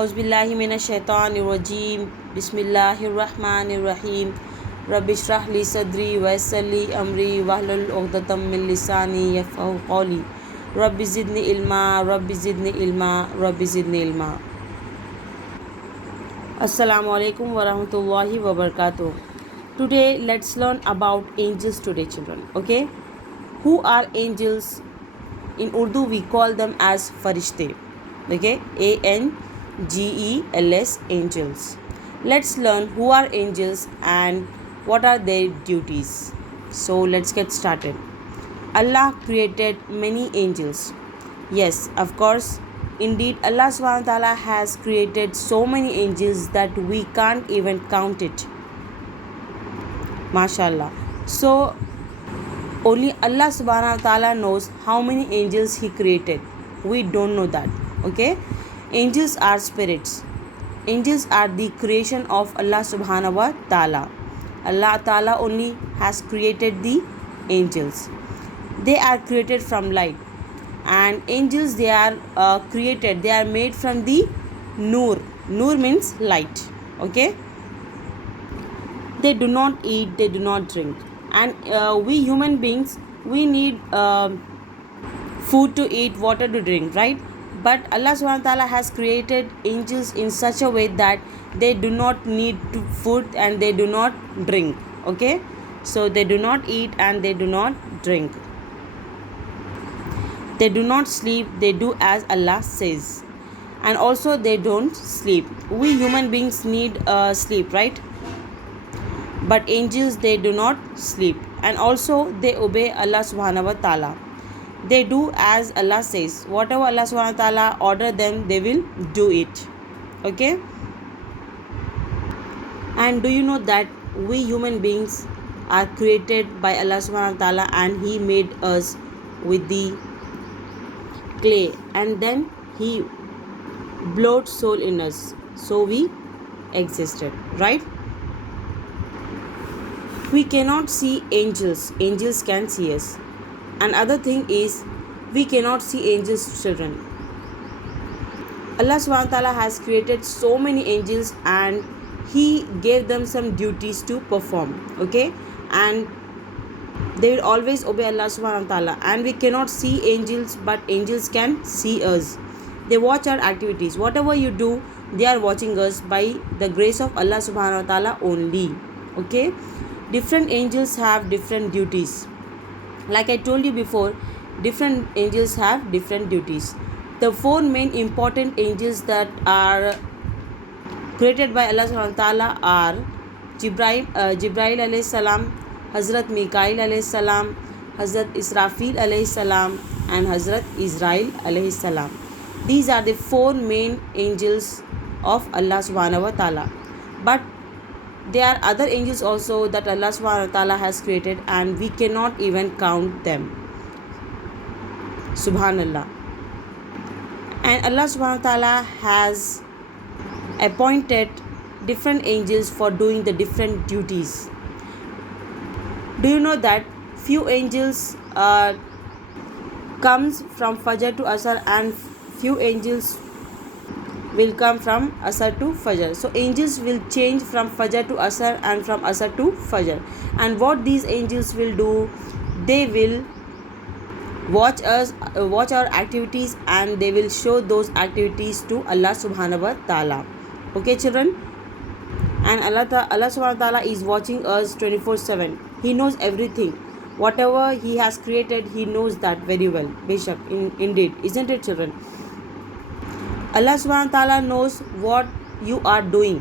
औज़ुबिल्लाहिमिनश्शैतानिर्रजीम बिस्मिल्लाहिर्रहमानिर्रहीम रब्बिश्रह ली सदरी वयस्सिर ली अमरी वहलुल उक़दतम मिन लिसानी यफ़क़हू क़ौली rabbi ज़िदनी इल्मा rabbi ज़िदनी इल्मा rabbi ज़िदनी इल्मा। Assalamu alaikum wa rahmatullahi wa barakatuh. Today let's learn about angels today, children. Okay, who are angels? In Urdu we call them as farishte. Okay, ANGELS, angels. Let's learn who are angels and what are their duties. So let's get started. Allah created many angels. Yes, of course. Indeed, Allah subhanahu wa ta'ala has created so many angels that we can't even count it. MashaAllah. So, only Allah subhanahu wa ta'ala knows how many angels He created. We don't know that. Okay? Angels are spirits. Angels are the creation of Allah subhanahu wa ta'ala. Allah ta'ala only has created the angels. They are created from light. And angels, they are created, they are made from the nur. Nur means light. Okay, they do not eat, they do not drink, and we human beings, we need food to eat, water to drink, right? But Allah subhanahu wa ta'ala has created angels in such a way that they do not need food and they do not drink. Okay, so they do not eat and they do not drink. They do not sleep, they do as Allah says. And also they don't sleep. We human beings need sleep, right? But angels, they do not sleep. And also they obey Allah subhanahu wa ta'ala. They do as Allah says. Whatever Allah subhanahu wa ta'ala order them, they will do it. Okay? And do you know that we human beings are created by Allah subhanahu wa ta'ala, and He made us with the clay, and then He blowed soul in us, so we existed, right? We cannot see angels, angels can see us. Another thing is, we cannot see angels, children. Allah subhanahu wa ta'ala has created so many angels and He gave them some duties to perform. Okay, and they will always obey Allah subhanahu wa ta'ala. And we cannot see angels, but angels can see us. They watch our activities. Whatever you do, they are watching us by the grace of Allah subhanahu wa ta'ala only. Okay, different angels have different duties. Like I told you before, different angels have different duties. The four main important angels that are created by Allah subhanahu wa ta'ala are Jibrail alayhi salam, Hazrat Mikail alayhi salam, Hazrat Israfil alayhi salam, and Hazrat Israel alayhi salam. These are the four main angels of Allah subhanahu wa ta'ala. But there are other angels also that Allah subhanahu wa ta'ala has created, and we cannot even count them. Subhanallah. And Allah subhanahu wa ta'ala has appointed different angels for doing the different duties. Do you know that few angels comes from Fajr to Asr, and few angels will come from Asr to Fajr. So angels will change from Fajr to Asr and from Asr to Fajr. And what these angels will do, they will watch us, watch our activities, and they will show those activities to Allah subhanahu wa ta'ala. Okay, children? And Allah subhanahu wa ta'ala is watching us 24/7. He knows everything. Whatever He has created, He knows that very well. Beshak, indeed. Isn't it, children? Allah subhanahu wa ta'ala knows what you are doing.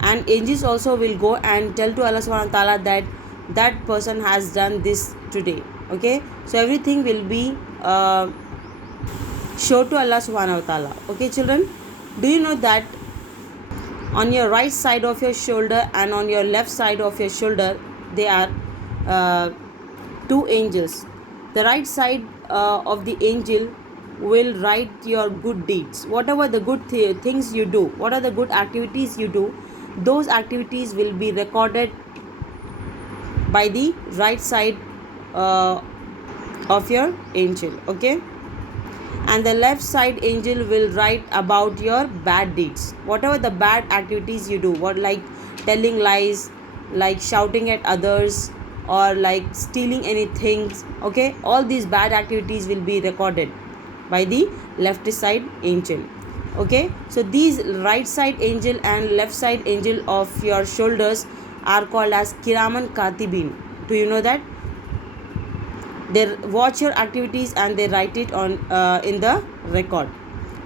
And angels also will go and tell to Allah subhanahu wa ta'ala that that person has done this today. Okay? So everything will be shown to Allah subhanahu wa ta'ala. Okay, children? Do you know that on your right side of your shoulder and on your left side of your shoulder, there are two angels. The right side of the angel will write your good deeds. Whatever the good things you do, what are the good activities you do, those activities will be recorded by the right side of your angel. Okay, and the left side angel will write about your bad deeds, whatever the bad activities you do, what like telling lies, like shouting at others, or like stealing anything. Okay, all these bad activities will be recorded by the left side angel. Okay, so these right side angel and left side angel of your shoulders are called as kiraman katibin. Do you know that? They watch your activities and they write it on in the record.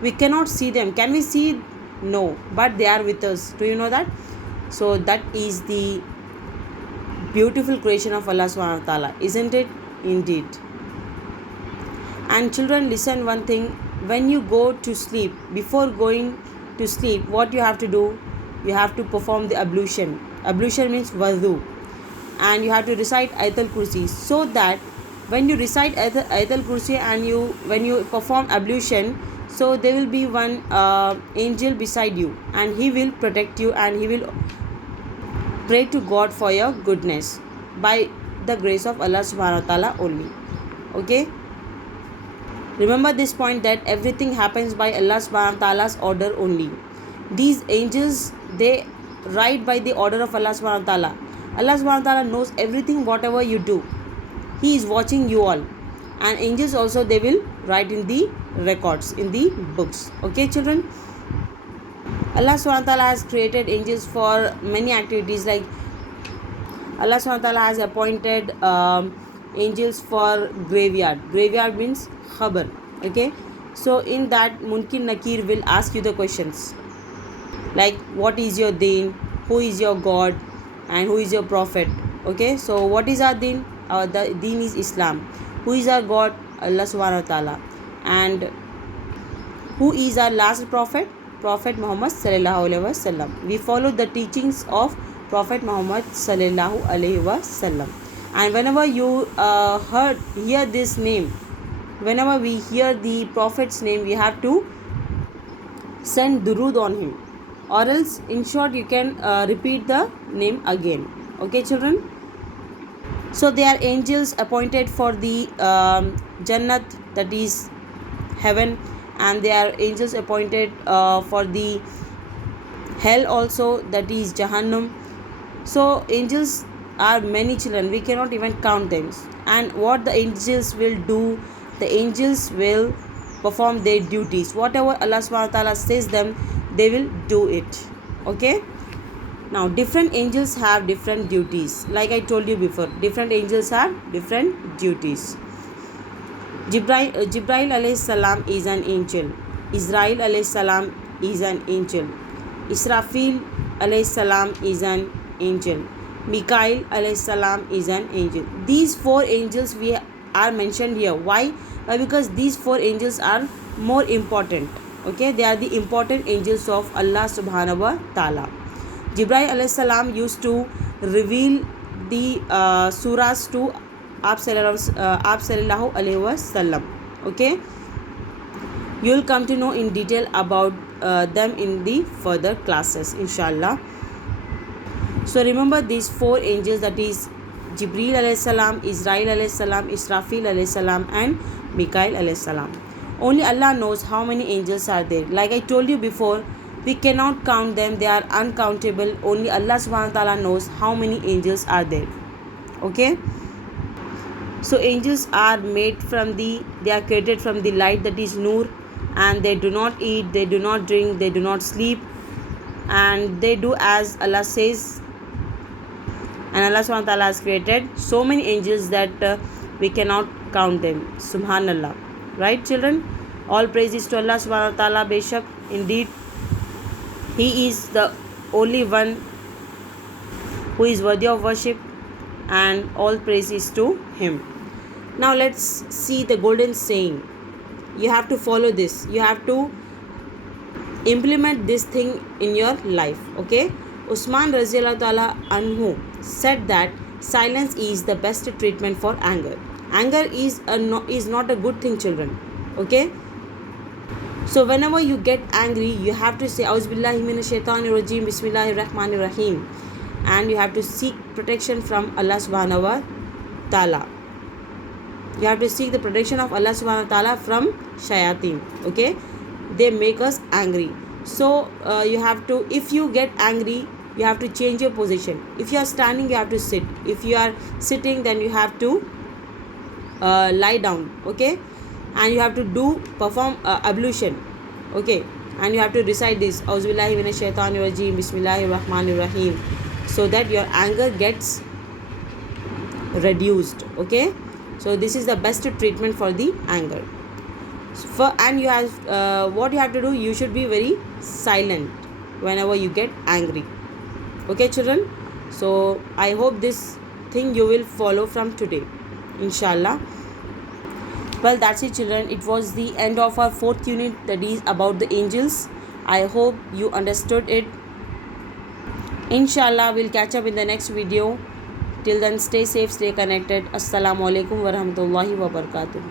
We cannot see them. Can we see? No, but they are with us. Do you know that? So that is the beautiful creation of Allah subhanahu wa ta'ala, isn't it? Indeed. And children, listen one thing. When you go to sleep, before going to sleep, what you have to do? You have to perform the ablution. Ablution means wudu, and you have to recite Ayatul Kursi, so that when you recite Ayatul Kursi and when you perform ablution, so there will be one angel beside you, and he will protect you, and he will pray to God for your goodness by the grace of Allah subhanahu wa ta'ala only. Okay, remember this point, that everything happens by Allah subhanahu wa ta'ala's order only. These angels, they write by the order of Allah subhanahu wa ta'ala. Allah subhanahu wa ta'ala knows everything whatever you do. He is watching you all, and angels also, they will write in the records, in the books. Okay children, Allah subhanahu wa ta'ala has created angels for many activities. Like Allah subhanahu wa ta'ala has appointed angels for graveyard. Graveyard means khabar. Okay, so in that Munkir Nakir will ask you the questions like, what is your deen, who is your God, and who is your prophet. Okay, so what is our deen? The deen is Islam. Who is our God? Allah subhanahu wa ta'ala. And who is our last prophet? Prophet Muhammad sallallahu alaihi wasallam. We follow the teachings of Prophet Muhammad sallallahu alaihi wasallam. And whenever you hear this name, whenever we hear the prophet's name, we have to send durood on him, or else in short you can repeat the name again. Okay children, so they are angels appointed for the Jannat, that is heaven, and they are angels appointed for the hell also, that is Jahannam. So angels are many children, we cannot even count them. And what the angels will do, the angels will perform their duties. Whatever Allah subhanahu wa ta'ala says them, they will do it. Okay, now different angels have different duties. Like I told you before, different angels have different duties. Jibrail alayhi salam is an angel. Israel alayhi salam is an angel. Israfil alayhi salam is an angel. Mikael alayhi salam is an angel. These four angels we are mentioned here. Why? Because these four angels are more important. Okay, they are the important angels of Allah subhanahu wa ta'ala. Jibrail alayhi salam used to reveal the surahs to Aap sallallahu alaihi wasallam. Okay, you will come to know in detail about them in the further classes, inshallah. So remember these four angels, that is Jibreel alayhi salam, Israel alayhi salam, Israfil alayhi salam, and Mikael alayhi salam. Only Allah knows how many angels are there. Like I told you before, we cannot count them, they are uncountable. Only Allah subhanahu wa ta'ala knows how many angels are there. Okay, so angels are made from they are created from the light, that is Noor, and they do not eat, they do not drink, they do not sleep, and they do as Allah says. And Allah subhanahu wa ta'ala has created so many angels that we cannot count them. Subhanallah. Right children? All praises to Allah subhanahu wa ta'ala. Beshak, indeed, He is the only one who is worthy of worship, and all praises to Him. Now let's see the golden saying. You have to follow this. You have to implement this thing in your life. Okay? Usman Raziyallahu Ta'ala Anhu said that silence is the best treatment for anger. Anger is not a good thing, children. Okay? So whenever you get angry, you have to say Auzubillahi minash shaitanir rajim, Bismillahir Rahmanir Rahim, and you have to seek protection from Allah subhanahu wa ta'ala. You have to seek the protection of Allah subhanahu wa ta'ala from shayateen. Okay, they make us angry. So you have to, if you get angry, you have to change your position. If you are standing, you have to sit. If you are sitting, then you have to lie down. Okay, and you have to perform ablution. Okay, and you have to recite this auzubillahi minash shaitanir rajim bismillahir rahmanir rahim, so that your anger gets reduced. Okay, so this is the best treatment for the anger. And you have what you have to do, you should be very silent whenever you get angry. Okay children, so I hope this thing you will follow from today, inshallah. Well, that's it children, it was the end of our 4th unit, that is about the angels. I hope you understood it. Inshallah, we'll catch up in the next video. Till then, stay safe, stay connected. Assalamu alaikum wa rahmatullahi wa barakatuh.